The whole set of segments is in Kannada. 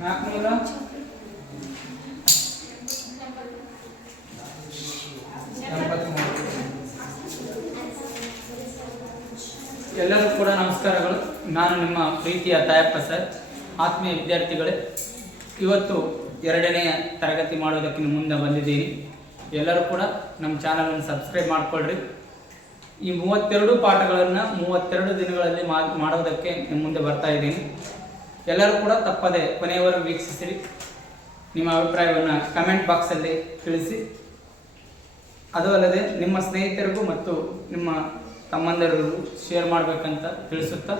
ನಾಲ್ಕುನೂರ ಎಲ್ಲರೂ ಕೂಡ ನಮಸ್ಕಾರಗಳು. ನಾನು ನಿಮ್ಮ ಪ್ರೀತಿಯ ತಾಯಪ್ಪ ಸರ್ ಆತ್ಮೀಯ ವಿದ್ಯಾರ್ಥಿಗಳೇ. ಇವತ್ತು ಎರಡನೇ ತರಗತಿ ಮಾಡುವುದಕ್ಕಿಂತ ಮುಂದೆ ಬಂದಿದ್ದೀನಿ ಎಲ್ಲರೂ ಕೂಡ ನಮ್ಮ ಚಾನಲನ್ನು ಸಬ್ಸ್ಕ್ರೈಬ್ ಮಾಡ್ಕೊಳ್ರಿ. ಈ ಮೂವತ್ತೆರಡು ಪಾಠಗಳನ್ನು ಮೂವತ್ತೆರಡು ದಿನಗಳಲ್ಲಿ ಮಾಡೋದಕ್ಕೆ ಮುಂದೆ ಬರ್ತಾ ಇದ್ದೀನಿ. ಎಲ್ಲರೂ ಕೂಡ ತಪ್ಪದೆ ಕೊನೆಯವರೆಗೂ ವೀಕ್ಷಿಸಿರಿ. ನಿಮ್ಮ ಅಭಿಪ್ರಾಯವನ್ನು ಕಮೆಂಟ್ ಬಾಕ್ಸಲ್ಲಿ ತಿಳಿಸಿ. ಅದು ಅಲ್ಲದೆ ನಿಮ್ಮ ಸ್ನೇಹಿತರಿಗೂ ಮತ್ತು ನಿಮ್ಮ ತಮ್ಮಂದಿರಿಗೂ ಶೇರ್ ಮಾಡಬೇಕಂತ ತಿಳಿಸುತ್ತಾ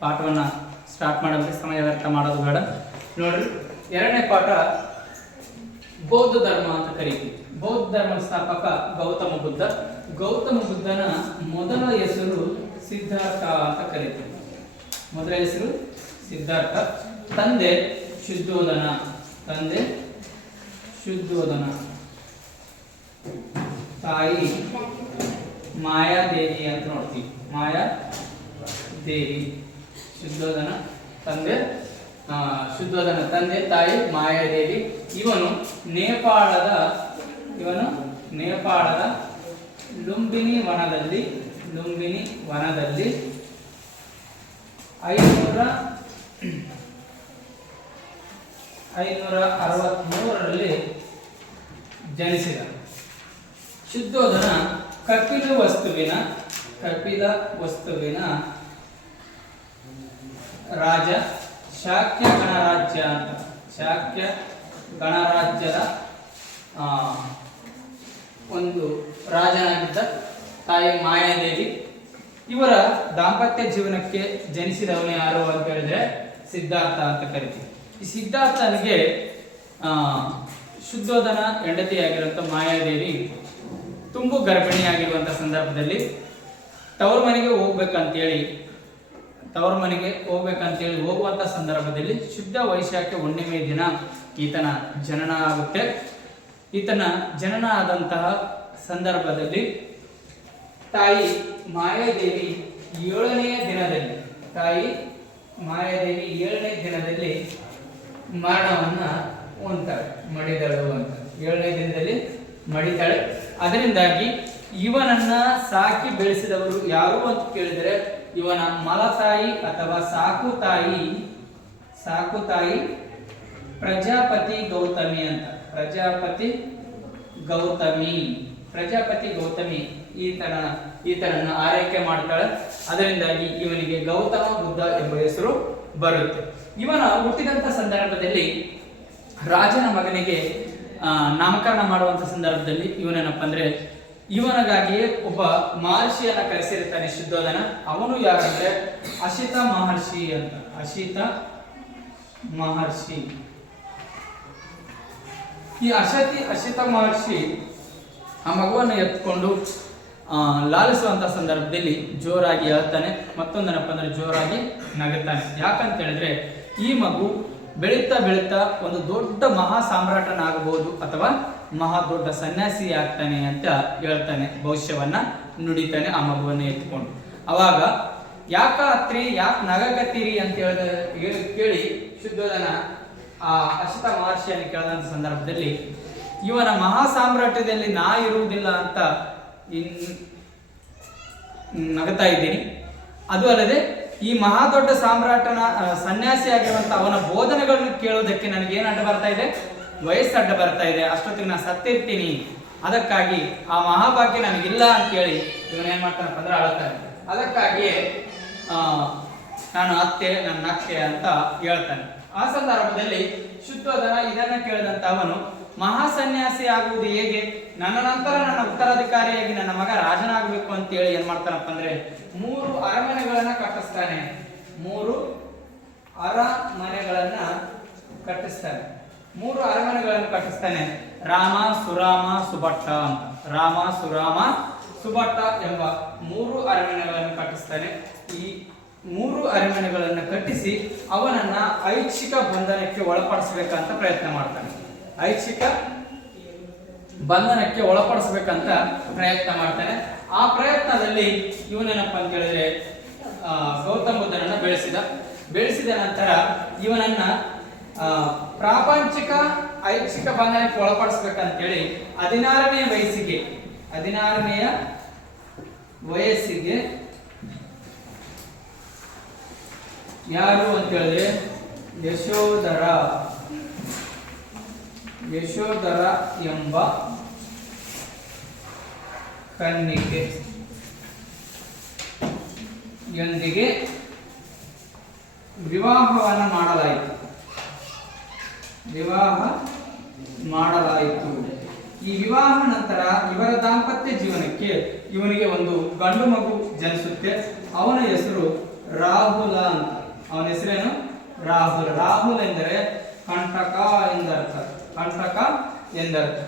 ಪಾಠವನ್ನು ಸ್ಟಾರ್ಟ್ ಮಾಡೋದಕ್ಕೆ ಸಮಯ ವ್ಯರ್ಥ ಮಾಡೋದು ಬೇಡ. ನೋಡ್ರಿ, ಎರಡನೇ ಪಾಠ ಬೌದ್ಧ ಧರ್ಮ ಅಂತ ಕರೀತೀವಿ. ಬೌದ್ಧ ಧರ್ಮ ಸ್ಥಾಪಕ ಗೌತಮ ಬುದ್ಧ. ಗೌತಮ ಬುದ್ಧನ ಮೊದಲ ಹೆಸರು ಸಿದ್ಧಾರ್ಥ ಅಂತ ಕರೀತೀವಿ ಮೊದಲ ಹೆಸರು ಸಿದ್ಧಾರ್ಥ. ತಂದೆ ಶುದ್ಧೋದನ. ತಂದೆ ಶುದ್ಧೋದನ. ತಾಯಿ ಮಾಯಾದೇವಿ ಅಂತ ನೋಡ್ತೀವಿ. ಮಾಯಾ ದೇವಿ ಶುದ್ಧೋದನ. ತಂದೆ ಆ, ಶುದ್ಧೋಧನ ತಂದೆ ತಾಯಿ ಮಾಯಾದೇವಿ. ಇವನು ನೇಪಾಳದ ಇವನು ನೇಪಾಳದ ಲುಂಬಿನಿ ವನದಲ್ಲಿ ಲುಂಬಿನಿ ವನದಲ್ಲಿ ಐನೂರ ಐನೂರ ಅರವತ್ಮೂರರಲ್ಲಿ ಜನಿಸಿದ. ಶುದ್ಧೋಧನ ಕಪಿಲ ವಸ್ತುವಿನ ಕಪಿಲ ವಸ್ತುವಿನ ರಾಜ ಶಾಕ್ಯ ಗಣರಾಜ್ಯ ಅಂತ. ಶಾಕ್ಯ ಗಣರಾಜ್ಯದ ಒಂದು ರಾಜನಾಗಿದ್ದ ತಾಯಿ ಮಾಯಾದೇವಿ. ಇವರ ದಾಂಪತ್ಯ ಜೀವನಕ್ಕೆ ಜನಿಸಿದವನು ಯಾರು ಅಂತ ಹೇಳಿದ್ರೆ ಸಿದ್ಧಾರ್ಥ ಅಂತ ಕರಿತೀವಿ. ಈ ಸಿದ್ಧಾರ್ಥನಿಗೆ ಶುದ್ಧೋಧನ ಹೆಂಡತಿಯಾಗಿರುವಂಥ ಮಾಯಾದೇವಿ ತುಂಬು ಗರ್ಭಿಣಿಯಾಗಿರುವಂಥ ಸಂದರ್ಭದಲ್ಲಿ ತವರು ಮನೆಗೆ ಹೋಗ್ಬೇಕಂತೇಳಿ, ತವರು ಮನೆಗೆ ಹೋಗ್ಬೇಕಂತೇಳಿ ಹೋಗುವಂಥ ಸಂದರ್ಭದಲ್ಲಿ ಶುದ್ಧ ವೈಶಾಖ ಹುಣ್ಣಿಮೆ ದಿನ ಈತನ ಜನನ ಆಗುತ್ತೆ. ಈತನ ಜನನ ಆದಂತಹ ಸಂದರ್ಭದಲ್ಲಿ ತಾಯಿ ಮಾಯಾದೇವಿ ಏಳನೆಯ ದಿನದಲ್ಲಿ, ತಾಯಿ ಮಾಯಾದೇವಿ ಏಳನೇ ದಿನದಲ್ಲಿ ಮರಣವನ್ನ ಹೊಂತಾಳೆ ಮಡಿದಳು ಅಂತ. ಏಳನೇ ದಿನದಲ್ಲಿ ಮಡಿತಾಳೆ ಅದರಿಂದಾಗಿ ಇವನನ್ನ ಸಾಕಿ ಬೆಳೆಸಿದವರು ಯಾರು ಅಂತ ಕೇಳಿದರೆ, ಇವನ ಮಲತಾಯಿ ಅಥವಾ ಸಾಕು ತಾಯಿ ಸಾಕು ತಾಯಿ ಪ್ರಜಾಪತಿ ಗೌತಮಿ ಅಂತ. ಪ್ರಜಾಪತಿ ಗೌತಮಿ. ಪ್ರಜಾಪತಿ ಗೌತಮಿ ಈತನ ಈತನನ್ನು ಆರೈಕೆ ಮಾಡ್ತಾಳೆ. ಅದರಿಂದಾಗಿ ಇವನಿಗೆ ಗೌತಮ ಬುದ್ಧ ಎಂಬ ಹೆಸರು ಬರುತ್ತೆ. ಇವನ ಹುಟ್ಟಿದಂತ ಸಂದರ್ಭದಲ್ಲಿ ರಾಜನ ಮಗನಿಗೆ ನಾಮಕರಣ ಮಾಡುವಂತ ಸಂದರ್ಭದಲ್ಲಿ ಇವನೇನಪ್ಪ ಅಂದ್ರೆ ಇವನಿಗಾಗಿಯೇ ಒಬ್ಬ ಮಹರ್ಷಿಯನ್ನ ಕರೆಸಿರ್ತಾನೆ ಶುದ್ಧೋಧನ ಅವನು ಯಾರಂದ್ರೆ ಅಶಿತ ಮಹರ್ಷಿ ಅಂತ. ಅಶಿತ ಮಹರ್ಷಿ. ಈ ಅಶತಿ ಅಶಿತ ಮಹರ್ಷಿ ಆ ಮಗುವನ್ನು ಎತ್ಕೊಂಡು ಲಾಲಿಸುವಂತ ಸಂದರ್ಭದಲ್ಲಿ ಜೋರಾಗಿ ಹೇಳ್ತಾನೆ. ಮತ್ತೊಂದೇನಪ್ಪ ಅಂದ್ರೆ ಜೋರಾಗಿ ನಗುತ್ತಾನೆ. ಯಾಕಂತ ಹೇಳಿದ್ರೆ ಈ ಮಗು ಬೆಳೀತಾ ಬೆಳೀತಾ ಒಂದು ದೊಡ್ಡ ಮಹಾ ಸಾಮ್ರಾಟನಾಗಬಹುದು ಅಥವಾ ಮಹಾ ದೊಡ್ಡ ಸನ್ಯಾಸಿ ಆಗ್ತಾನೆ ಅಂತ ಹೇಳ್ತಾನೆ. ಭವಿಷ್ಯವನ್ನ ನುಡಿತಾನೆ ಆ ಮಗುವನ್ನು ಎತ್ಕೊಂಡು. ಅವಾಗ ಯಾಕ ಅತ್ರಿ ಯಾಕೆ ನಗಕತ್ತೀರಿ ಅಂತ ಹೇಳಿ ಕೇಳಿ ಶುದ್ಧೋಧನ ಆ ಅಶಿತ ಮಹರ್ಷಿಯನ್ನು ಕೇಳಿದಂತ ಸಂದರ್ಭದಲ್ಲಿ, ಇವನ ಮಹಾ ಸಾಮ್ರಾಜ್ಯದಲ್ಲಿ ನಾ ಇರುವುದಿಲ್ಲ ಅಂತ ಇನ್, ನಗತಾ ಇದ್ದೀನಿ. ಅದು ಅಲ್ಲದೆ, ಈ ಮಹಾ ದೊಡ್ಡ ಸಾಮ್ರಾಟನ ಸನ್ಯಾಸಿಯಾಗಿರುವಂಥ ಅವನ ಬೋಧನೆಗಳನ್ನು ಕೇಳೋದಕ್ಕೆ ನನಗೆ ಏನು ಅಡ್ಡ ಬರ್ತಾ ಇದೆ? ವಯಸ್ಸು ಅಡ್ಡ ಬರ್ತಾ ಇದೆ. ಅಷ್ಟೊತ್ತಿಗೆ ನಾನು ಸತ್ತಿರ್ತೀನಿ. ಅದಕ್ಕಾಗಿ ಆ ಮಹಾಭಾಗ್ಯ ನನಗಿಲ್ಲ ಇವನು ಏನ್ ಮಾಡ್ತಾನಪ್ಪ ಅಂದ್ರೆ ಅಳ್ತಾನೆ ಅದಕ್ಕಾಗಿಯೇ ನಾನು ಅತ್ತೆ, ನನ್ನ ಅಕ್ಕೆ ಅಂತ ಹೇಳ್ತಾನೆ. ಆ ಸಂದರ್ಭದಲ್ಲಿ ಶುದ್ಧೋಧನ ಇದನ್ನ ಕೇಳಿದಂತ ಅವನು, ಮಹಾಸನ್ಯಾಸಿ ಆಗುವುದು ಹೇಗೆ? ನನ್ನ ನಂತರ ನನ್ನ ಉತ್ತರಾಧಿಕಾರಿಯಾಗಿ ನನ್ನ ಮಗ ರಾಜನಾಗಬೇಕು ಅಂತೇಳಿ ಏನ್ ಮಾಡ್ತಾನಪ್ಪ ಅಂದ್ರೆ ಮೂರು ಅರಮನೆಗಳನ್ನ ಕಟ್ಟಿಸ್ತಾನೆ. ಮೂರು ಅರಮನೆಗಳನ್ನ ಕಟ್ಟಿಸ್ತಾನೆ. ಮೂರು ಅರಮನೆಗಳನ್ನು ಕಟ್ಟಿಸ್ತಾನೆ. ರಾಮ, ಸುರಾಮ, ಸುಭಟ್ಟ ಅಂತ. ರಾಮ, ಸುರಾಮ, ಸುಭಟ್ಟ ಎಂಬ ಮೂರು ಅರಮನೆಗಳನ್ನು ಕಟ್ಟಿಸ್ತಾನೆ. ಈ ಮೂರು ಅರಮನೆಗಳನ್ನು ಕಟ್ಟಿಸಿ ಅವನನ್ನ ಐಚ್ಛಿಕ ಬಂಧನಕ್ಕೆ ಒಳಪಡಿಸಬೇಕಂತ ಪ್ರಯತ್ನ ಮಾಡ್ತಾನೆ. ಐಚ್ಛಿಕ ಬಂಧನಕ್ಕೆ ಒಳಪಡಿಸಬೇಕಂತ ಪ್ರಯತ್ನ ಮಾಡ್ತಾನೆ. ಆ ಪ್ರಯತ್ನದಲ್ಲಿ ಇವನೇನಪ್ಪ ಅಂತ ಹೇಳಿದ್ರೆ ಗೌತಮ ಬುದ್ಧನನ್ನ ಬೆಳೆಸಿದ. ಬೆಳೆಸಿದ ನಂತರ ಇವನನ್ನ ಪ್ರಾಪಂಚಿಕ ಐಚ್ಛಿಕ ಬಂಧನಕ್ಕೆ ಒಳಪಡಿಸ್ಬೇಕಂತೇಳಿ ಹದಿನಾರನೇ ವಯಸ್ಸಿಗೆ, ಹದಿನಾರನೆಯ ವಯಸ್ಸಿಗೆ ಯಾರು ಅಂತ ಹೇಳಿದ್ರೆ ಯಶೋಧರ. ಯಶೋಧರ ಎಂಬ ಕನ್ನಿಕೆ ಯೊಂದಿಗೆ ವಿವಾಹವನ್ನು ಮಾಡಲಾಯಿತು. ವಿವಾಹ ಮಾಡಲಾಯಿತು. ಈ ವಿವಾಹ ನಂತರ ಇವರ ದಾಂಪತ್ಯ ಜೀವನಕ್ಕೆ ಇವನಿಗೆ ಒಂದು ಗಂಡು ಮಗು ಜನಿಸುತ್ತೆ. ಅವನ ಹೆಸರು ರಾಹುಲ ಅಂತ. ಅವನ ಹೆಸರೇನು? ರಾಹುಲ್. ರಾಹುಲ್ ಎಂದರೆ ಕಂಟಕ ಎಂದರ್ಥ. ಕಂಟಕ ಎಂದರ್ಥ.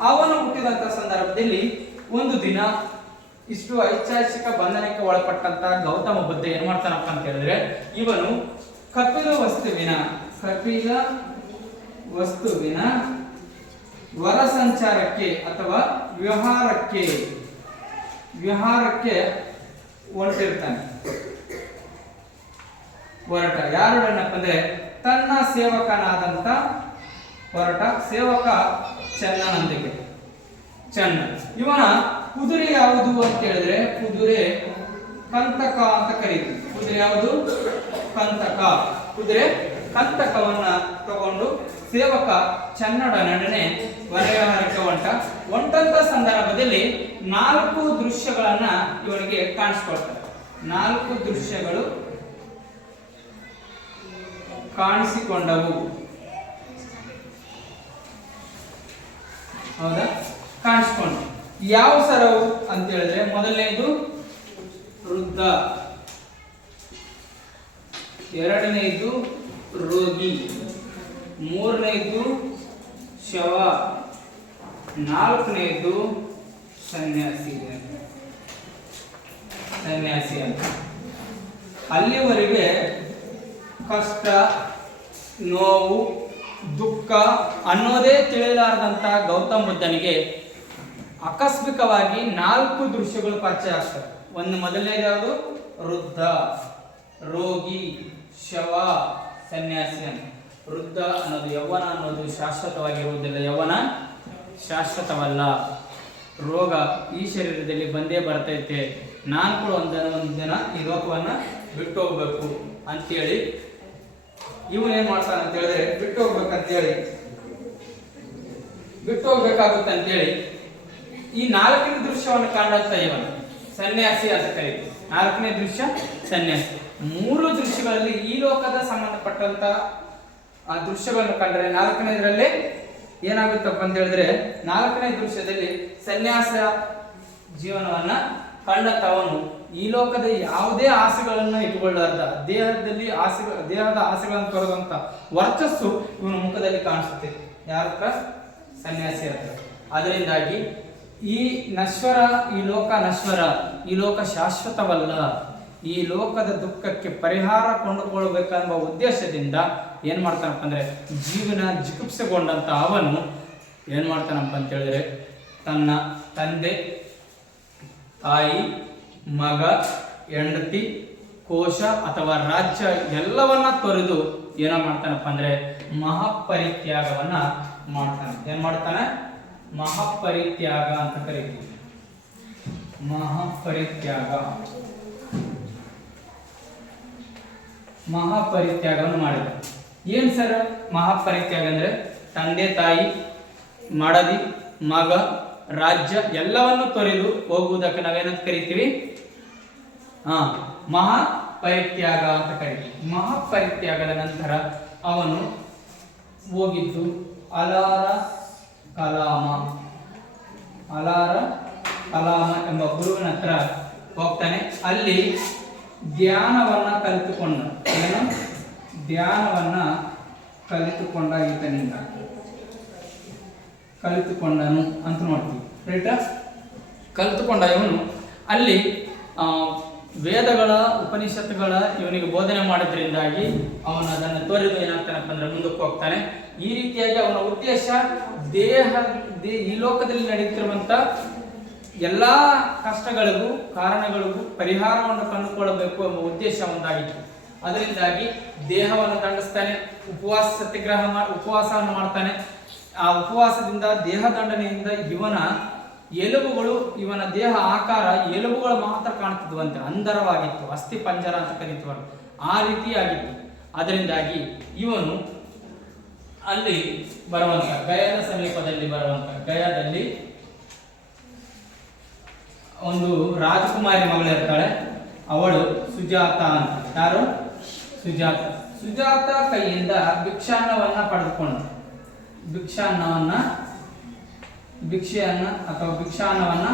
ಅವನು ಹುಟ್ಟಿದಂತ ಸಂದರ್ಭದಲ್ಲಿ ಒಂದು ದಿನ ಇಷ್ಟು ಐತಿಹಾಸಿಕ ಬಂಧನಕ್ಕೆ ಒಳಪಟ್ಟಂತ ಗೌತಮ ಬುದ್ಧ ಏನ್ ಮಾಡ್ತಾನಪ್ಪ ಅಂತ ಹೇಳಿದ್ರೆ, ಇವನು ಕಪಿಲ ವಸ್ತುವಿನ ಕಪಿಲ ವಸ್ತುವಿನ ವರ ಸಂಚಾರಕ್ಕೆ ಅಥವಾ ವ್ಯವಹಾರಕ್ಕೆ ವಿಹಾರಕ್ಕೆ ಹೊರಟಿರ್ತಾನೆ ಹೊರಟ. ಯಾರೊಡನಪ್ಪ ಅಂದ್ರೆ, ತನ್ನ ಸೇವಕನಾದಂತ ಹೊರಟ ಸೇವಕ ಚೆನ್ನನೊಂದಿಗೆ ಚನ್ನ ಇವನ ಕುದುರೆ ಯಾವುದು ಅಂತ ಹೇಳಿದ್ರೆ ಕುದುರೆ ಕಂತಕ ಅಂತ ಕರೀತೀವಿ. ಕುದುರೆ ಯಾವುದು? ಕಂತಕ. ಕುದುರೆ ಕಂತಕವನ್ನ ತಗೊಂಡು ಸೇವಕ ಚನ್ನಡನೊಡನೆ ವನವಿಹಾರಕ್ಕೆ ಹೊಂಟ. ಹೊಂಟಂತ ಸಂದರ್ಭದಲ್ಲಿ ನಾಲ್ಕು ದೃಶ್ಯಗಳನ್ನ ಇವನಿಗೆ ಕಾಣಿಸ್ಕೊಳ್ತಾರೆ. ನಾಲ್ಕು ದೃಶ್ಯಗಳು ಕಾಣಿಸಿಕೊಂಡವು. ಹೌದಾ? ಕಾಣಿಸ್ಕೊಂಡು ಯಾವ ಸರವು ಅಂತ ಹೇಳಿದ್ರೆ ಮೊದಲನೇದು ವೃದ್ಧ. ಎರಡನೇದು ರೋಗಿ. ಮೂರನೇದು ಶವ. ನಾಲ್ಕನೇದು ಸನ್ಯಾಸಿ. ಸನ್ಯಾಸಿ ಅಂತ. ಅಲ್ಲಿವರೆಗೆ ಕಷ್ಟ ನೋವು, ದುಃಖ ಅನ್ನೋದೇ ತಿಳಿಯಲಾರದಂತ ಗೌತಮ ಬುದ್ಧನಿಗೆ ಆಕಸ್ಮಿಕವಾಗಿ ನಾಲ್ಕು ದೃಶ್ಯಗಳು ಪರಿಚಯ ಆಗ್ತವೆ. ಒಂದು ಮೊದಲನೇದು ಯಾವುದು? ವೃದ್ಧ, ರೋಗಿ, ಶವ, ಸನ್ಯಾಸಿ ಅಂತ. ವೃದ್ಧ ಅನ್ನೋದು ಯೌವನ ಅನ್ನೋದು ಶಾಶ್ವತವಾಗಿರುವುದಿಲ್ಲ. ಯೌವನ ಶಾಶ್ವತವಲ್ಲ. ರೋಗ ಈ ಶರೀರದಲ್ಲಿ ಬಂದೇ ಬರ್ತೈತೆ. ನಾನು ಕೂಡ ಒಂದಿನ ಒಂದು ದಿನ ಈ ಲೋಕವನ್ನ ಬಿಟ್ಟು ಹೋಗ್ಬೇಕು ಅಂತೇಳಿ ಇವನ್ ಏನ್ ಮಾಡ್ತಾನೆ ಅಂತ ಹೇಳಿದ್ರೆ, ಬಿಟ್ಟು ಹೋಗ್ಬೇಕಂತೇಳಿ. ಬಿಟ್ಟು ಹೋಗ್ಬೇಕಾಗುತ್ತೆ ಅಂತೇಳಿ. ಈ ನಾಲ್ಕನೇ ದೃಶ್ಯವನ್ನು ಕಾಣಂತ ಇವನು. ಸನ್ಯಾಸಿ ಅಂತ ಕರೀತು ನಾಲ್ಕನೇ ದೃಶ್ಯ, ಸನ್ಯಾಸಿ. ಮೂರು ದೃಶ್ಯಗಳಲ್ಲಿ ಈ ಲೋಕದ ಸಂಬಂಧಪಟ್ಟಂತ ಆ ದೃಶ್ಯಗಳನ್ನು ಕಂಡ್ರೆ ನಾಲ್ಕನೇದರಲ್ಲಿ ಏನಾಗುತ್ತಪ್ಪ ಅಂತ ಹೇಳಿದ್ರೆ, ನಾಲ್ಕನೇ ದೃಶ್ಯದಲ್ಲಿ ಸನ್ಯಾಸ ಜೀವನವನ್ನ ಕಂಡ ಅವನು. ಈ ಲೋಕದ ಯಾವುದೇ ಆಸೆಗಳನ್ನ ಇಟ್ಟುಕೊಳ್ಳಾರ್ದ ದೇಹದಲ್ಲಿ ಆಸೆ ದೇಹದ ಆಸೆಗಳನ್ನು ತೊರೆದಂತ ವರ್ಚಸ್ಸು ಇವನ ಮುಖದಲ್ಲಿ ಕಾಣಿಸುತ್ತೆ. ಯಾರಕ್ಕ ಸನ್ಯಾಸಿ ಹತ್ರ. ಅದರಿಂದಾಗಿ ಈ ನಶ್ವರ, ಈ ಲೋಕ ನಶ್ವರ, ಈ ಲೋಕ ಶಾಶ್ವತವಲ್ಲ. ಈ ಲೋಕದ ದುಃಖಕ್ಕೆ ಪರಿಹಾರ ಕೊಂಡುಕೊಳ್ಳಬೇಕೆಂಬ ಉದ್ದೇಶದಿಂದ ಏನ್ ಮಾಡ್ತಾನಪ್ಪ ಅಂದ್ರೆ, ಜೀವನ ಜಿಗುಪ್ಸೆಗೊಂಡಂತ ಅವನು ಏನ್ ಮಾಡ್ತಾನಪ್ಪ ಅಂತ ಹೇಳಿದ್ರೆ ತನ್ನ ತಂದೆ, ತಾಯಿ ಮಗ, ಹೆಂಡತಿ, ಕೋಶ ಅಥವಾ ರಾಜ್ಯ ಎಲ್ಲವನ್ನ ತೊರೆದು ಏನ ಮಾಡ್ತಾನಪ್ಪ ಅಂದ್ರೆ ಮಹಾಪರಿತ್ಯಾಗವನ್ನ ಮಾಡ್ತಾನೆ. ಏನ್ ಮಾಡ್ತಾನೆ? ಮಹಾಪರಿತ್ಯಾಗ ಅಂತ ಕರೀತೀವಿ. ಮಹಾಪರಿತ್ಯಾಗ. ಮಹಾಪರಿತ್ಯಾಗವನ್ನು ಮಾಡಿದ ಏನ್ ಸರ್ ಮಹಾಪರಿತ್ಯಾಗ ಅಂದ್ರೆ? ತಂದೆ ತಾಯಿ, ಮಡದಿ, ಮಗ ರಾಜ್ಯ ಎಲ್ಲವನ್ನು ತೊರೆದು ಹೋಗುವುದಕ್ಕೆ ನಾವೇನಂತ ಕರಿತೀವಿ? ಹಾ ಮಹಾ ಪರಿತ್ಯಾಗ ಅಂತ ಕರಿತೀವಿ. ಮಹಾ ಪರಿತ್ಯಾಗದ ನಂತರ ಅವನು ಹೋಗಿದ್ದು ಅಲಾರ ಕಲಾಮ. ಅಲಾರ ಕಲಾಮ ಎಂಬ ಗುರುವಿನ ಹತ್ರ ಹೋಗ್ತಾನೆ. ಅಲ್ಲಿ ಧ್ಯಾನವನ್ನ ಕಲಿತುಕೊಂಡ. ಏನು? ಧ್ಯಾನವನ್ನ ಕಲಿತುಕೊಂಡ ಈತನಿಂದ. ಕಲಿತುಕೊಂಡನು ಅಂತ ನೋಡ್ತೀವಿ. ರೈಟಾ ಕಲಿತುಕೊಂಡ ಇವನು. ಅಲ್ಲಿ ವೇದಗಳ, ಉಪನಿಷತ್ತುಗಳ ಇವನಿಗೆ ಬೋಧನೆ ಮಾಡೋದ್ರಿಂದಾಗಿ ಅವನು ಅದನ್ನು ತೊರೆದು ಏನಾಗ್ತಾನಪ್ಪ ಅಂದ್ರೆ ಮುಂದಕ್ಕೆ ಹೋಗ್ತಾನೆ. ಈ ರೀತಿಯಾಗಿ ಅವನ ಉದ್ದೇಶ ದೇಹ ಈ ಲೋಕದಲ್ಲಿ ನಡೀತಿರುವಂತ ಎಲ್ಲಾ ಕಷ್ಟಗಳಿಗೂ ಕಾರಣಗಳಿಗೂ ಪರಿಹಾರವನ್ನು ಕಂಡುಕೊಳ್ಳಬೇಕು ಎಂಬ ಉದ್ದೇಶ ಒಂದಾಗಿತ್ತು ಅದರಿಂದಾಗಿ ದೇಹವನ್ನು ದಂಡಿಸ್ತಾನೆ, ಉಪವಾಸ, ಸತ್ಯಾಗ್ರಹ ಮಾಡಿ ಉಪವಾಸವನ್ನು ಮಾಡ್ತಾನೆ. ಆ ಉಪವಾಸದಿಂದ, ದೇಹ ದಂಡನೆಯಿಂದ ಇವನ ಎಲುಬುಗಳು, ಇವನ ದೇಹ ಆಕಾರ ಎಲುಬುಗಳು ಮಾತ್ರ ಕಾಣ್ತಿದ್ವಂತೆ. ಅಂದರವಾಗಿತ್ತು ಅಸ್ಥಿ ಪಂಜರ ಅಂತ ಕರೀತವರು ಆ ರೀತಿಯಾಗಿತ್ತು ಅದರಿಂದಾಗಿ ಇವನು ಅಲ್ಲಿ ಬರುವಂತ ಗಯಾದ ಸಮೀಪದಲ್ಲಿ ಬರುವಂತ ಗಯಾದಲ್ಲಿ ಒಂದು ರಾಜಕುಮಾರಿ ಮಗಳಿರ್ತಾಳೆ ಅವಳು ಸುಜಾತ ಅಂತ. ಯಾರು? ಸುಜಾತ. ಸುಜಾತ ಕೈಯಿಂದ ಭಿಕ್ಷಾನ್ನವನ್ನ ಪಡೆದುಕೊಂಡು ಭಿಕ್ಷಾನ್ನವನ್ನ ಭಿಕ್ಷೆಯನ್ನ ಅಥವಾ ಭಿಕ್ಷಾನ್ನವನ್ನ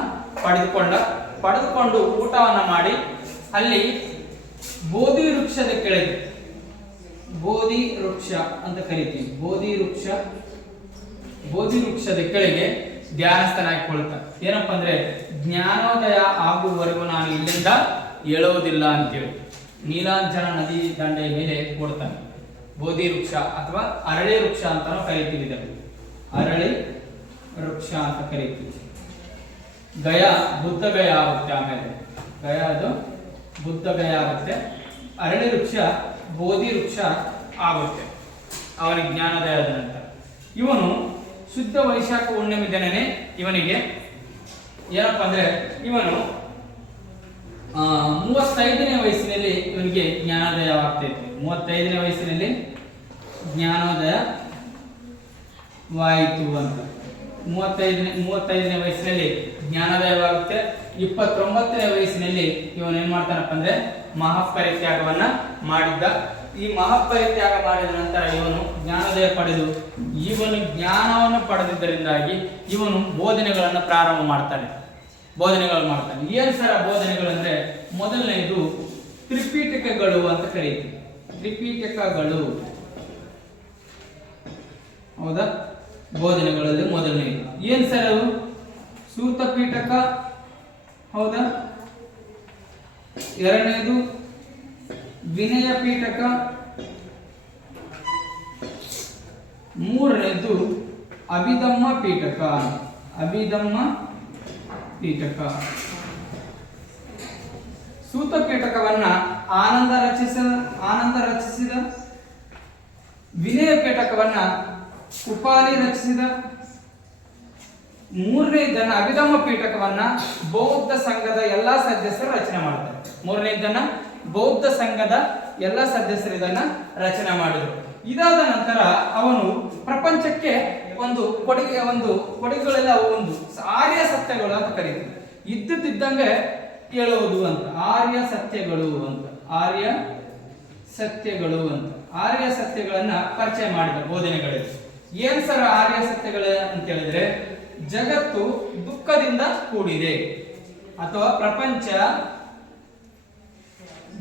ಪಡೆದುಕೊಂಡ ಪಡೆದುಕೊಂಡು ಊಟವನ್ನ ಮಾಡಿ ಅಲ್ಲಿ ಬೋಧಿ ವೃಕ್ಷದ ಕೆಳಗೆ ಬೋಧಿ ವೃಕ್ಷ ಅಂತ ಕರಿತೀವಿ. ಬೋಧಿ ವೃಕ್ಷ, ಬೋಧಿ ವೃಕ್ಷದ ಕೆಳಗೆ ಧ್ಯಾನಸ್ಥನಾಗಿಕೊಳ್ತಾನೆ ಏನಪ್ಪ ಅಂದ್ರೆ ಜ್ಞಾನೋದಯ ಆಗುವವರೆಗೂ ನಾನು ಇಲ್ಲಿಂದ ಹೇಳೋದಿಲ್ಲ ಅಂತೇಳಿ. ನೀಲಾಂಜನ ನದಿ ದಂಡೆಯ ಮೇಲೆ ಕೊಡ್ತಾನೆ ಬೋಧಿ ವೃಕ್ಷ ಅಥವಾ ಅರಳಿ ವೃಕ್ಷ ಅಂತಾನು ಕರಿತೀವಿ ಇದನ್ನು. ಅರಳಿ ವೃಕ್ಷ ಅಂತ ಕರಿತೀವಿ. ಗಯ, ಬುದ್ಧ ಗಯ ಆಗುತ್ತೆ ಆಮೇಲೆ. ಗಯ ಅದು ಬುದ್ಧ ಗಯ ಆಗುತ್ತೆ. ಅರಳಿ ವೃಕ್ಷ ಬೋಧಿ ವೃಕ್ಷ ಆಗುತ್ತೆ. ಅವನಿಗೆ ಜ್ಞಾನೋದಯದ ನಂತರ ಇವನು ಶುದ್ಧ ವೈಶಾಖ ಹುಣ್ಣಿಮೆ ದಿನನೇ ಇವನಿಗೆ ಏನಪ್ಪ ಅಂದ್ರೆ ಇವನು ಮೂವತ್ತೈದನೇ ವಯಸ್ಸಿನಲ್ಲಿ ಇವನಿಗೆ ಜ್ಞಾನೋದಯವಾಗ್ತೈತೆ ಮೂವತ್ತೈದನೇ ವಯಸ್ಸಿನಲ್ಲಿ ಜ್ಞಾನೋದಯ ವಾಯಿತು ಅಂತ. ಮೂವತ್ತೈದನೇ ಮೂವತ್ತೈದನೇ ವಯಸ್ಸಿನಲ್ಲಿ ಜ್ಞಾನೋದಯವಾಗುತ್ತೆ. ಇಪ್ಪತ್ತೊಂಬತ್ತನೇ ವಯಸ್ಸಿನಲ್ಲಿ ಇವನು ಏನ್ ಮಾಡ್ತಾನಪ್ಪ ಅಂದ್ರೆ ಮಹಾಪರಿತ್ಯಾಗವನ್ನ ಮಾಡಿದ್ದ. ಈ ಮಹಾಪರಿತ್ಯಾಗ ಮಾಡಿದ ನಂತರ ಇವನು ಜ್ಞಾನೋದಯ ಪಡೆದು, ಇವನು ಜ್ಞಾನವನ್ನು ಪಡೆದಿದ್ದರಿಂದಾಗಿ ಇವನು ಬೋಧನೆಗಳನ್ನು ಪ್ರಾರಂಭ ಮಾಡ್ತಾನೆ. ಬೋಧನೆಗಳು ಮಾಡ್ತಾನೆ. ಏನ್ ಸರ ಬೋಧನೆಗಳು ಅಂದ್ರೆ ಮೊದಲನೇದು ತ್ರಿಪೀಠಕಗಳು ಅಂತ ಕರೀತೀವಿ. ತ್ರಿಪೀಠಕಗಳು ಹೌದಾ? ಬೋಧನೆಗಳಲ್ಲಿ ಮೊದಲನೇ. ಏನ್ ಸರ್ ಅದು? ಸೂತ ಪೀಠಕ ಹೌದಾ? ಎರಡನೇದು ವಿನಯ ಪೀಠಕ ಮೂರನೇದು ಅಭಿದಮ್ಮ ಪೀಠಕ ಅಭಿದಮ್ಮ ಪೀಠಕ ಸೂತ ಪೀಠಕವನ್ನ ಆನಂದ ರಚಿಸ, ಆನಂದ ರಚಿಸಿದ, ವಿನಯ ಪೇಟಕವನ್ನ ಉಪಾಲಿ ರಚಿಸಿದ ಮೂರನೇದನ್ನ ಅಭಿಧಮ್ಮ ಪೀಠಕವನ್ನ ಬೌದ್ಧ ಸಂಘದ ಎಲ್ಲಾ ಸದಸ್ಯರು ರಚನೆ ಮಾಡ್ತಾರೆ ಮೂರನೇದನ್ನ ಬೌದ್ಧ ಸಂಘದ ಎಲ್ಲ ಸದಸ್ಯರು ಇದನ್ನ ರಚನೆ ಮಾಡಿದರು. ಇದಾದ ನಂತರ ಅವನು ಪ್ರಪಂಚಕ್ಕೆ ಒಂದು ಕೊಡುಗೆ, ಒಂದು ಕೊಡುಗೆಗಳೆಲ್ಲ ಒಂದು ಆರ್ಯ ಸತ್ಯಗಳು ಅಂತ ಕರೀತಾರೆ. ಇದ್ದಿದ್ದಂಗೆ ಹೇಳುವುದು ಅಂತ, ಆರ್ಯ ಸತ್ಯಗಳು ಅಂತ. ಆರ್ಯ ಸತ್ಯಗಳು ಅಂತ. ಆರ್ಯ ಸತ್ಯಗಳನ್ನ ಪರಿಚಯ ಮಾಡಿದ ಬೋಧನೆಗಳು ಏನ್ ಸರ್ ಆರ್ಯ ಸತ್ಯಗಳ ಅಂತ ಹೇಳಿದ್ರೆ, ಜಗತ್ತು ದುಃಖದಿಂದ ಕೂಡಿದೆ ಅಥವಾ ಪ್ರಪಂಚ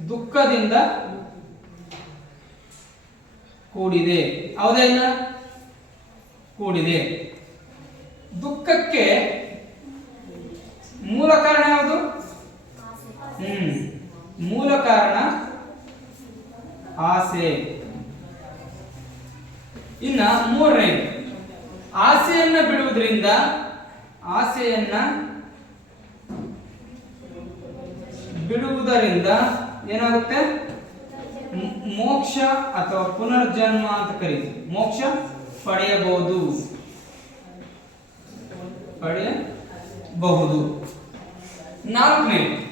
ದುಃಖದಿಂದ ಕೂಡಿದೆ. ಹೌದಾ ಇಲ್ಲ ಕೂಡಿದೆ. ದುಃಖಕ್ಕೆ ಮೂಲ ಕಾರಣ ಯಾವುದು? ಹ್ಮ್. ಮೂಲ ಕಾರಣ ಆಸೆ. ಇನ್ನ ಮೂರನೇ, ಆಸೆಯನ್ನ ಬಿಡುವುದರಿಂದ ಆಸೆಯನ್ನ ಬಿಡುವುದರಿಂದ ಏನಾಗುತ್ತೆ? ಮೋಕ್ಷ ಅಥವಾ ಪುನರ್ಜನ್ಮ ಅಂತ ಕರೀತೀವಿ. ಮೋಕ್ಷ ಪಡೆಯಬಹುದು. ಪಡೆಯಬಹುದು. ನಾಲ್ಕನೇ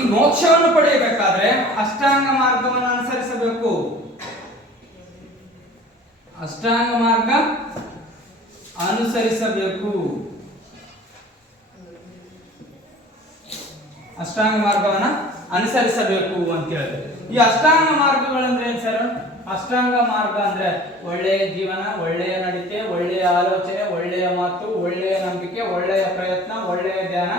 ಈ ಮೋಕ್ಷವನ್ನು ಪಡೆಯಬೇಕಾದ್ರೆ ಅಷ್ಟಾಂಗ ಮಾರ್ಗವನ್ನು ಅನುಸರಿಸಬೇಕು. ಅಷ್ಟಾಂಗ ಮಾರ್ಗ ಅನುಸರಿಸಬೇಕು. ಅಷ್ಟಾಂಗ ಮಾರ್ಗವನ್ನ ಅನುಸರಿಸಬೇಕು ಅಂತ ಹೇಳಿದ್ರೆ ಈ ಅಷ್ಟಾಂಗ ಮಾರ್ಗಗಳಂದ್ರೆ ಏನ್ ಸರ್? ಅಷ್ಟಾಂಗ ಮಾರ್ಗ ಅಂದ್ರೆ ಒಳ್ಳೆಯ ಜೀವನ, ಒಳ್ಳೆಯ ನಡಿಕೆ ಒಳ್ಳೆಯ ಆಲೋಚನೆ, ಒಳ್ಳೆಯ ಮಾತು, ಒಳ್ಳೆಯ ನಂಬಿಕೆ, ಒಳ್ಳೆಯ ಪ್ರಯತ್ನ, ಒಳ್ಳೆಯ ಧ್ಯಾನ,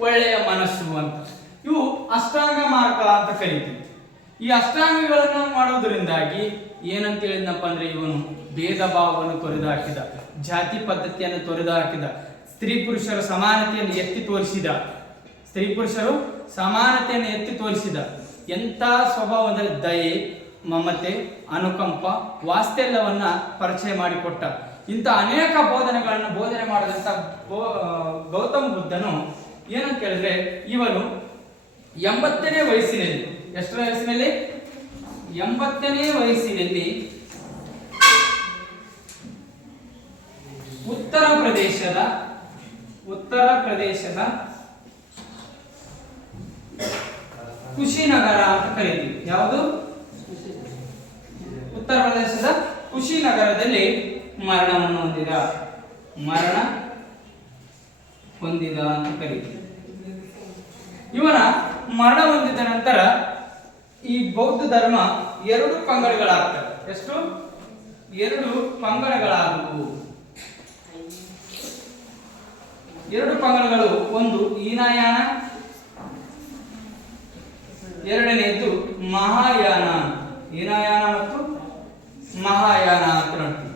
ಒಳ್ಳೆಯ ಮನಸ್ಸು ಅಂತ. ಇವು ಅಷ್ಟಾಂಗ ಮಾರ್ಗ ಅಂತ ಕರಿತೀವಿ. ಈ ಅಷ್ಟಾಂಗಗಳನ್ನು ಮಾಡುವುದರಿಂದಾಗಿ ಏನಂತ ಹೇಳಿದ್ನಪ್ಪ ಅಂದ್ರೆ ಇವನು ಭೇದ ಭಾವವನ್ನು ತೊರೆದು ಹಾಕಿದ ಜಾತಿ ಪದ್ಧತಿಯನ್ನು ತೊರೆದು ಹಾಕಿದ ಸ್ತ್ರೀ ಪುರುಷರ ಸಮಾನತೆಯನ್ನು ಎತ್ತಿ ತೋರಿಸಿದ. ಸ್ತ್ರೀ ಪುರುಷರು ಸಮಾನತೆಯನ್ನು ಎತ್ತಿ ತೋರಿಸಿದ. ಎಂಥ ಸ್ವಭಾವದಲ್ಲಿ ದಯೆ, ಮಮತೆ, ಅನುಕಂಪ, ವಾತ್ಸಲ್ಯವನ್ನ ಪರಿಚಯ ಮಾಡಿಕೊಟ್ಟ. ಇಂಥ ಅನೇಕ ಬೋಧನೆಗಳನ್ನು ಬೋಧನೆ ಮಾಡಿದಂಥ ಗೌತಮ ಬುದ್ಧನು ಏನಂತ ಹೇಳಿದ್ರೆ ಇವನು ಎಂಬತ್ತನೇ ವಯಸ್ಸಿನಲ್ಲಿ. ಎಷ್ಟರ ವಯಸ್ಸಿನಲ್ಲಿ? ಎಂಬತ್ತನೇ ವಯಸ್ಸಿನಲ್ಲಿ ಉತ್ತರ ಪ್ರದೇಶದ ಉತ್ತರ ಪ್ರದೇಶದ ಕುಶಿನಗರ ಅಂತ ಕರೀತೀವಿ. ಯಾವುದು? ಉತ್ತರ ಪ್ರದೇಶದ ಕುಶಿನಗರದಲ್ಲಿ ಮರಣವನ್ನು ಹೊಂದಿದ. ಮರಣ ಹೊಂದಿದ ಅಂತ ಕರೀತೀವಿ. ಇವನ ಮರಣ ಹೊಂದಿದ ನಂತರ ಈ ಬೌದ್ಧ ಧರ್ಮ ಎರಡು ಪಂಗಡಗಳಾಗ್ತವೆ. ಎಷ್ಟು? ಎರಡು ಪಂಗಡಗಳಾದವು. ಎರಡು ಪಂಗಡಗಳು, ಒಂದು ಹೀನಾಯಾನ ಎರಡನೆಯದು ಮಹಾಯಾನ. ಹೀನಾಯಾನ ಮತ್ತು ಮಹಾಯಾನ ಅಂತ ನೋಡ್ತೀವಿ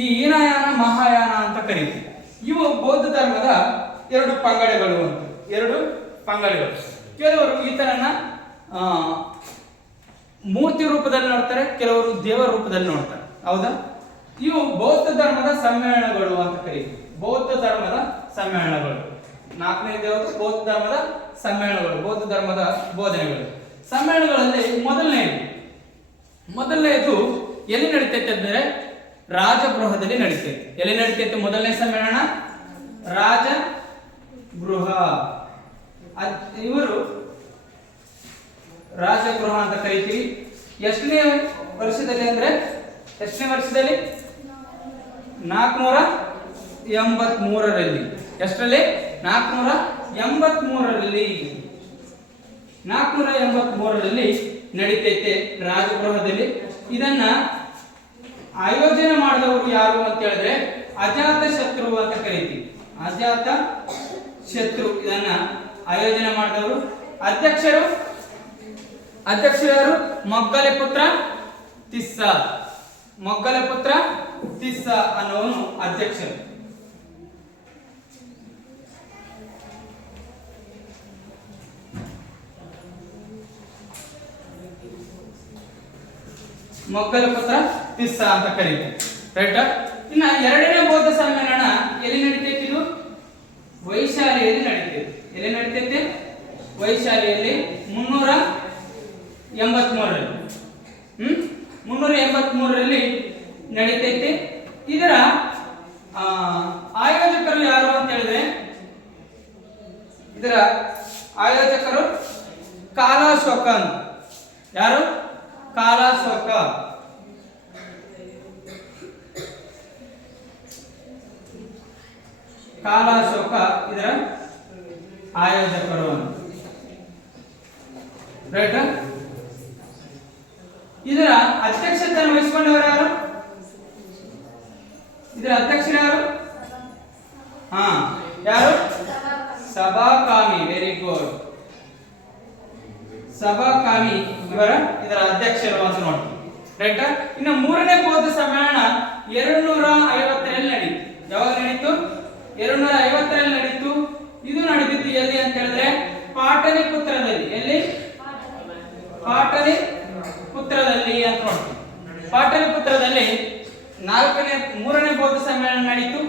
ಈ ಹೀನಾಯಾನ ಮಹಾಯಾನ ಅಂತ ಕರೀತೀವಿ. ಇವು ಬೌದ್ಧ ಧರ್ಮದ ಎರಡು ಪಂಗಡಗಳು ಅಂತ. ಎರಡು ಪಂಗಡಗಳು ಕೆಲವರು ಈ ಆ, ಮೂರ್ತಿ ರೂಪದಲ್ಲಿ ನೋಡ್ತಾರೆ ಕೆಲವರು ದೇವರ ರೂಪದಲ್ಲಿ ನೋಡ್ತಾರೆ. ಹೌದಾ? ಇವು ಬೌದ್ಧ ಧರ್ಮದ ಸಮ್ಮೇಳನಗಳು ಅಂತ ಕರೀತೀವಿ. ಬೌದ್ಧ ಧರ್ಮದ ಸಮ್ಮೇಳನಗಳು. ನಾಲ್ಕನೇ ದೇವರು ಬೌದ್ಧ ಧರ್ಮದ ಸಮ್ಮೇಳನಗಳು ಬೌದ್ಧ ಧರ್ಮದ ಬೋಧನೆಗಳು. ಸಮ್ಮೇಳನಗಳಲ್ಲಿ ಮೊದಲನೆಯದು ಮೊದಲನೆಯದು ಎಲ್ಲಿ ನಡೀತೈತೆ ಅಂದರೆ ರಾಜಗೃಹದಲ್ಲಿ ನಡೀತೈತೆ. ಎಲ್ಲಿ ನಡೀತೈತೆ ಮೊದಲನೇ ಸಮ್ಮೇಳನ? ರಾಜಗೃಹ. ಅದ್- ಇವರು ರಾಜಗೃಹ ಅಂತ ಕರಿತೀವಿ. ಎಷ್ಟನೇ ವರ್ಷದಲ್ಲಿ ಅಂದ್ರೆ? ಎಷ್ಟನೇ ವರ್ಷದಲ್ಲಿ? ನಾಲ್ಕುನೂರ ಎಂಬತ್ ಮೂರರಲ್ಲಿ ಎಷ್ಟರಲ್ಲಿ? ನಾಲ್ಕುನೂರ ಎಂಬತ್ ಮೂರರಲ್ಲಿ ನಾಲ್ಕುನೂರ ಎಂಬತ್ ಮೂರರಲ್ಲಿ ನಡೀತೈತೆ ರಾಜಗೃಹದಲ್ಲಿ. ಇದನ್ನ ಆಯೋಜನೆ ಮಾಡಿದವರು ಯಾರು ಅಂತ ಹೇಳಿದ್ರೆ ಅಜಾತ ಶತ್ರು ಅಂತ ಕರಿತೀವಿ. ಅಜಾತ ಶತ್ರು ಇದನ್ನ ಆಯೋಜನೆ ಮಾಡಿದವರು ಅಧ್ಯಕ್ಷರು. ಅಧ್ಯಕ್ಷರು ಮೊಗ್ಗಲೆ ಪುತ್ರ ತಿಸ್ಸ. ಮೊಗ್ಗಲೆ ಪುತ್ರ ತಿಸ್ಸ ಅನ್ನೋನು ಅಧ್ಯಕ್ಷರು. ಮೊಗ್ಗಲ ಪುತ್ರ ತಿಸ್ಸ ಅಂತ ಕರೀತೀವಿ ರೈಟ್ ಇನ್ನ ಎರಡನೇ ಬೌದ್ಧ ಸಮ್ಮೇಳನ ಎಲ್ಲಿ ನಡೀತೈತಿ ಇದು? ವೈಶಾಲಿಯಲ್ಲಿ ನಡೀತೈತಿ. ಎಲ್ಲಿ ನಡೀತೈತೆ? ವೈಶಾಲಿಯಲ್ಲಿ ಮುನ್ನೂರ ಎಂಬತ್ಮೂರರಲ್ಲಿ. ಹ್ಮ್? ಮುನ್ನೂರ ಎಂಬತ್ಮೂರರಲ್ಲಿ ನಡೀತೈತೆ. ಇದರ ಆಯೋಜಕರು ಯಾರು ಅಂತ ಹೇಳಿದ್ರೆ, ಇದರ ಆಯೋಜಕರು ಕಾಲಾಶೋಕ ಅಂತ. ಯಾರು? ಕಾಲಾಶೋಕ. ಕಾಲಾಶೋಕ ಇದರ ಆಯೋಜಕರು. ರೈಟ್ ಇದರ ಅಧ್ಯಕ್ಷತೆಯನ್ನು ವಹಿಸಿಕೊಂಡವರು ಯಾರು? ಇದರ ಅಧ್ಯಕ್ಷರು ಯಾರು? ಹಾ, ಯಾರು? ಸಭಾಕಾಮಿ. ವೆರಿ ಗುಡ್ ಸಭಾಕಾಮಿ ಇವರ, ಇದರ ಅಧ್ಯಕ್ಷರು ಅಂತ ನೋಡಿ. ರೈಟ್ ಇನ್ನು ಮೂರನೇ ಬೌದ್ಧ ಸಮ್ಮೇಳನ ಎರಡು ನೂರ ಐವತ್ತರಲ್ಲಿ ನಡೀತು. ಯಾವಾಗ ನಡೀತು? ಎರಡು ನೂರ ಐವತ್ತರಲ್ಲಿ ನಡೀತು. ಇದು ಹೇಳಿದ್ರೆ ಪಾಟಲಿಪುತ್ರದಲ್ಲಿ ಎಲ್ಲಿ? ಪಾಟನಿ ಪುತ್ರದಲ್ಲಿ ಅಂತ ಪಾಟನಿ ಪುತ್ರದಲ್ಲಿ ನಾಲ್ಕನೇ, ಮೂರನೇ ಬೌದ್ಧ ಸಮ್ಮೇಳನ ನಡೀತು.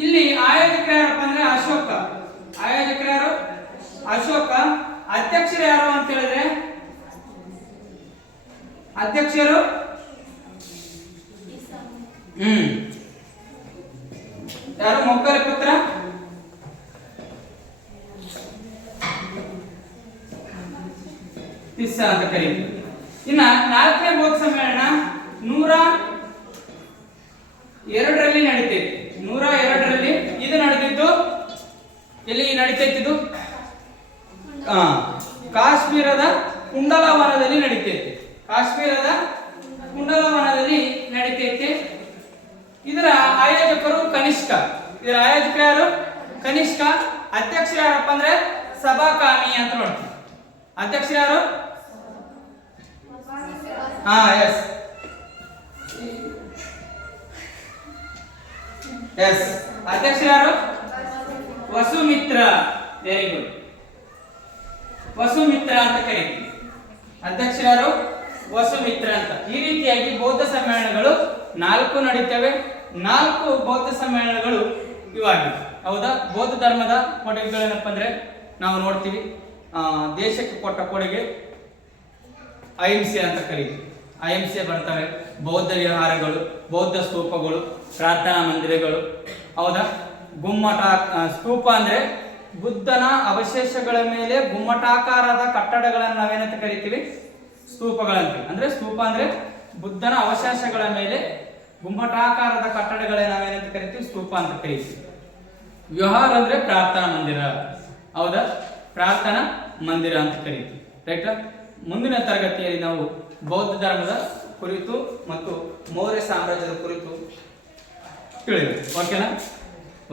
ಇಲ್ಲಿ ಆಯೋಜಕರು ಯಾರಪ್ಪ ಅಂದ್ರೆ ಅಶೋಕ. ಆಯೋಜಕರು ಯಾರು? ಅಶೋಕ. ಅಧ್ಯಕ್ಷರು ಯಾರು ಅಂತ ಹೇಳಿದ್ರೆ? ಅಧ್ಯಕ್ಷರು? ಹ್ಮ್. ಯಾರು? ಮೊಕ್ಕರ ಪುತ್ರ? ತಿಸ್ಸ ಅಂತ ಕರೀತೀವಿ. ಇನ್ನ ನಾಲ್ಕನೇ ಬೋಧ ಸಮ್ಮೇಳನ ನೂರ ಎರಡರಲ್ಲಿ ನಡೀತೈತಿ. ನೂರ ಎರಡರಲ್ಲಿ ಇದು ನಡೆದಿದ್ದು, ಎಲ್ಲಿ ನಡೀತೈತಿದು ಕಾಶ್ಮೀರದ ಕುಂಡಲವನದಲ್ಲಿ ನಡೀತೈತಿ. ಕಾಶ್ಮೀರದ ಕುಂಡಲವನದಲ್ಲಿ ನಡೀತೈತಿ. ಇದರ ಆಯೋಜಕರು ಕನಿಷ್ಕ ಇದರ ಆಯೋಜಕ ಯಾರು? ಕನಿಷ್ಕ ಅಧ್ಯಕ್ಷ ಯಾರಪ್ಪ ಅಂದ್ರೆ ಸಭಾಕಾಮಿ ಅಂತ ನೋಡ್ತೀವಿ. ಅಧ್ಯಕ್ಷ ಯಾರು? ಹಾ ಎಸ್ ಎಸ್ ಅಧ್ಯಕ್ಷರು ವಸುಮಿತ್ರ ವೆರಿ ಗುಡ್ ವಸುಮಿತ್ರ ಅಂತ ಕರೀತೀವಿ. ಅಧ್ಯಕ್ಷರು ಯಾರು ವಸುಮಿತ್ರ ಅಂತ. ಈ ರೀತಿಯಾಗಿ ಬೌದ್ಧ ಸಮ್ಮೇಳನಗಳು ನಾಲ್ಕು ನಡೀತವೆ. ನಾಲ್ಕು ಬೌದ್ಧ ಸಮ್ಮೇಳನಗಳು ಇವಾಗಿವೆ. ಹೌದಾ? ಬೌದ್ಧ ಧರ್ಮದ ಕೊಡುಗೆಗಳೇನಪ್ಪ ಅಂದ್ರೆ ನಾವು ನೋಡ್ತೀವಿ. ದೇಶಕ್ಕೆ ಕೊಟ್ಟ ಕೊಡುಗೆ ಅಹಿಂಸೆ ಅಂತ ಕರೀತೀವಿ. ಅಹಿಂಸೆ ಬರ್ತವೆ, ಬೌದ್ಧ ವಿಹಾರಗಳು, ಬೌದ್ಧ ಸ್ತೂಪಗಳು, ಪ್ರಾರ್ಥನಾ ಮಂದಿರಗಳು. ಹೌದಾ? ಗುಮ್ಮಟ ಸ್ತೂಪ ಅಂದ್ರೆ ಬುದ್ಧನ ಅವಶೇಷಗಳ ಮೇಲೆ ಗುಮ್ಮಟಾಕಾರದ ಕಟ್ಟಡಗಳನ್ನು ನಾವೇನಂತ ಕರಿತೀವಿ? ಸ್ತೂಪಗಳಂತೆ ಅಂದ್ರೆ ಸ್ತೂಪ ಅಂದ್ರೆ ಬುದ್ಧನ ಅವಶೇಷಗಳ ಮೇಲೆ ಗುಮ್ಮಟಾಕಾರದ ಕಟ್ಟಡಗಳೇ ನಾವೇನಂತ ಕರಿತೀವಿ? ಸ್ತೂಪ ಅಂತ ಕರಿತೀವಿ. ವಿಹಾರ ಅಂದ್ರೆ ಪ್ರಾರ್ಥನಾ ಮಂದಿರ. ಹೌದಾ? ಪ್ರಾರ್ಥನಾ ಮಂದಿರ ಅಂತ ಕರಿತೀವಿ. ರೈಟ್ ಮುಂದಿನ ತರಗತಿಯಲ್ಲಿ ನಾವು ಬೌದ್ಧ ಧರ್ಮದ ಕುರಿತು ಮತ್ತು ಮೌರ್ಯ ಸಾಮ್ರಾಜ್ಯದ ಕುರಿತು ತಿಳಿಯಬೇಕು. ಓಕೆನಾ?